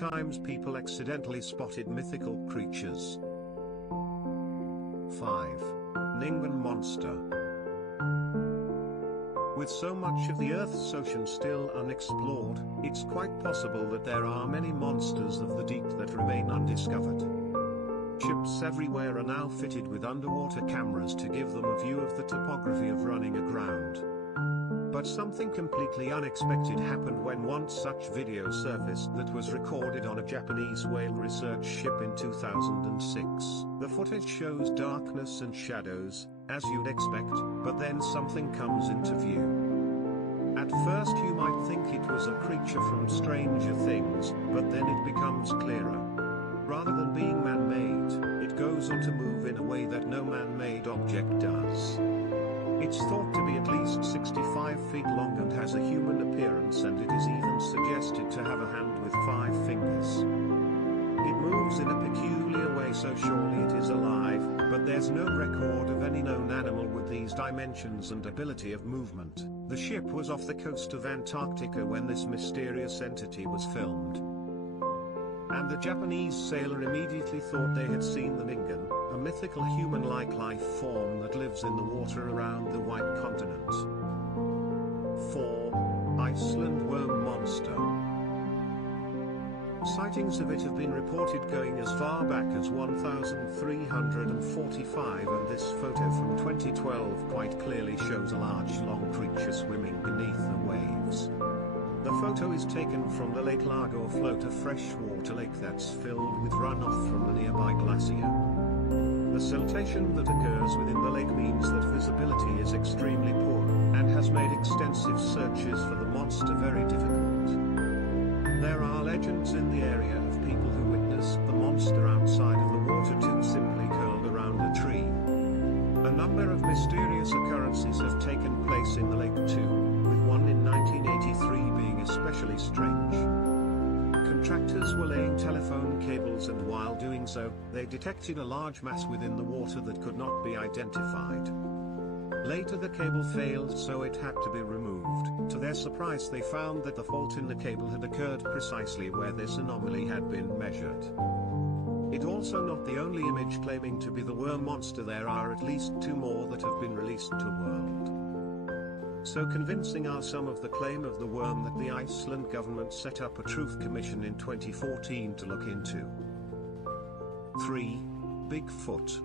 times people accidentally spotted mythical creatures. 5. Ningen monster. With so much of the Earth's ocean still unexplored, it's quite possible that there are many monsters of the deep that remain undiscovered. Ships everywhere are now fitted with underwater cameras to give them a view of the topography of running aground. But something completely unexpected happened when one such video surfaced that was recorded on a Japanese whale research ship in 2006. The footage shows darkness and shadows, as you'd expect, but then something comes into view. At first you might think it was a creature from Stranger Things, but then it becomes clearer. Rather than being man-made, it goes on to move in a way that no man-made object does. It's thought to be at least 65 feet long and has a human appearance, and it is even suggested to have a hand with 5 fingers. It moves in a peculiar way, so surely it is alive, but there's no record of any known animal with these dimensions and ability of movement. The ship was off the coast of Antarctica when this mysterious entity was filmed. And the Japanese sailor immediately thought they had seen the ningen, a mythical human-like life form that lives in the water around the White Continent. 4. Iceland worm monster. Sightings of it have been reported going as far back as 1345, and this photo from 2012 quite clearly shows a large long creature swimming beneath the waves. The photo is taken from the Lake Lago float, a freshwater lake that's filled with runoff from the nearby glacier. The siltation that occurs within the lake means that visibility is extremely poor, and has made extensive searches for the monster very difficult. There are legends in the area of people who witnessed the monster outside of the water too, simply curled around a tree. A number of mysterious occurrences have taken place in the lake too, with one in 1983 being especially strange. Contractors were laying telephone cables, and while doing so, they detected a large mass within the water that could not be identified. Later the cable failed, so it had to be removed. To their surprise, they found that the fault in the cable had occurred precisely where this anomaly had been measured. It also not the only image claiming to be the worm monster. There are at least 2 more that have been released to world. So convincing are some of the claim of the worm that the Iceland government set up a truth commission in 2014 to look into. 3. Bigfoot.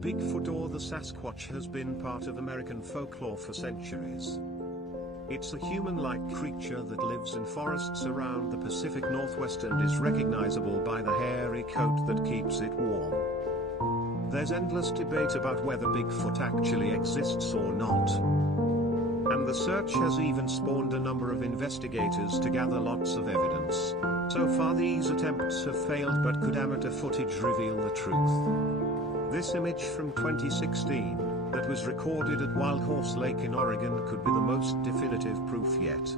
Bigfoot, or the Sasquatch, has been part of American folklore for centuries. It's a human-like creature that lives in forests around the Pacific Northwest and is recognizable by the hairy coat that keeps it warm. There's endless debate about whether Bigfoot actually exists or not. And the search has even spawned a number of investigators to gather lots of evidence. So far these attempts have failed, but could amateur footage reveal the truth? This image from 2016, that was recorded at Wild Horse Lake in Oregon, could be the most definitive proof yet.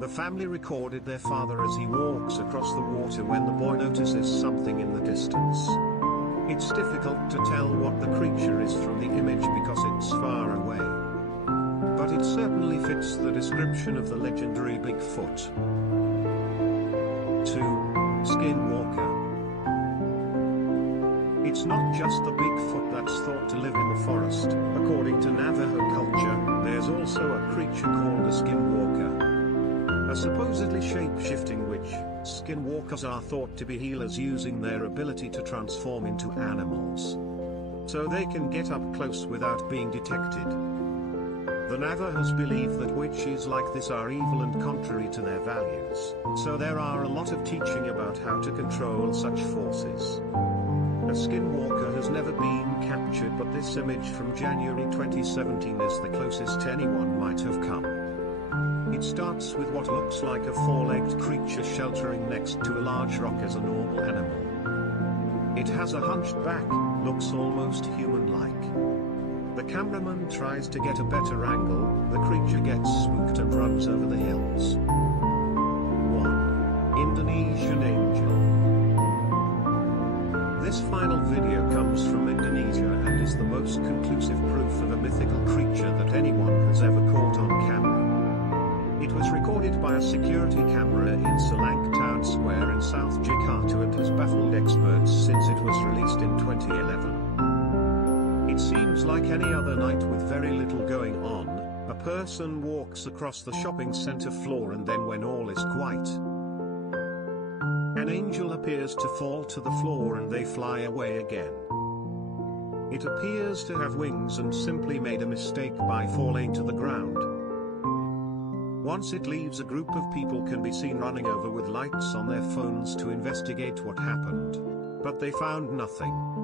The family recorded their father as he walks across the water when the boy notices something in the distance. It's difficult to tell what the creature is from the image because it's far away. But it certainly fits the description of the legendary Bigfoot. 2. Skinwalker. It's not just the Bigfoot that's thought to live in the forest. According to Navajo culture, there's also a creature called a Skinwalker. A supposedly shape-shifting witch, Skinwalkers are thought to be healers using their ability to transform into animals. So they can get up close without being detected. The Navajos believe that witches like this are evil and contrary to their values, so there are a lot of teaching about how to control such forces. A Skinwalker has never been captured, but this image from January 2017 is the closest anyone might have come. It starts with what looks like a 4-legged creature sheltering next to a large rock as a normal animal. It has a hunched back, looks almost human-like. The cameraman tries to get a better angle, the creature gets spooked and runs over the hills. 1. Indonesian Angel. This final video comes from Indonesia and is the most conclusive proof of a mythical creature that anyone has ever caught on camera. It was recorded by a security camera in baffled experts since it was released in 2011. It seems like any other night with very little going on. A person walks across the shopping center floor and then when all is quiet, an angel appears to fall to the floor and they fly away again. It appears to have wings and simply made a mistake by falling to the ground. Once it leaves, a group of people can be seen running over with lights on their phones to investigate what happened. But they found nothing.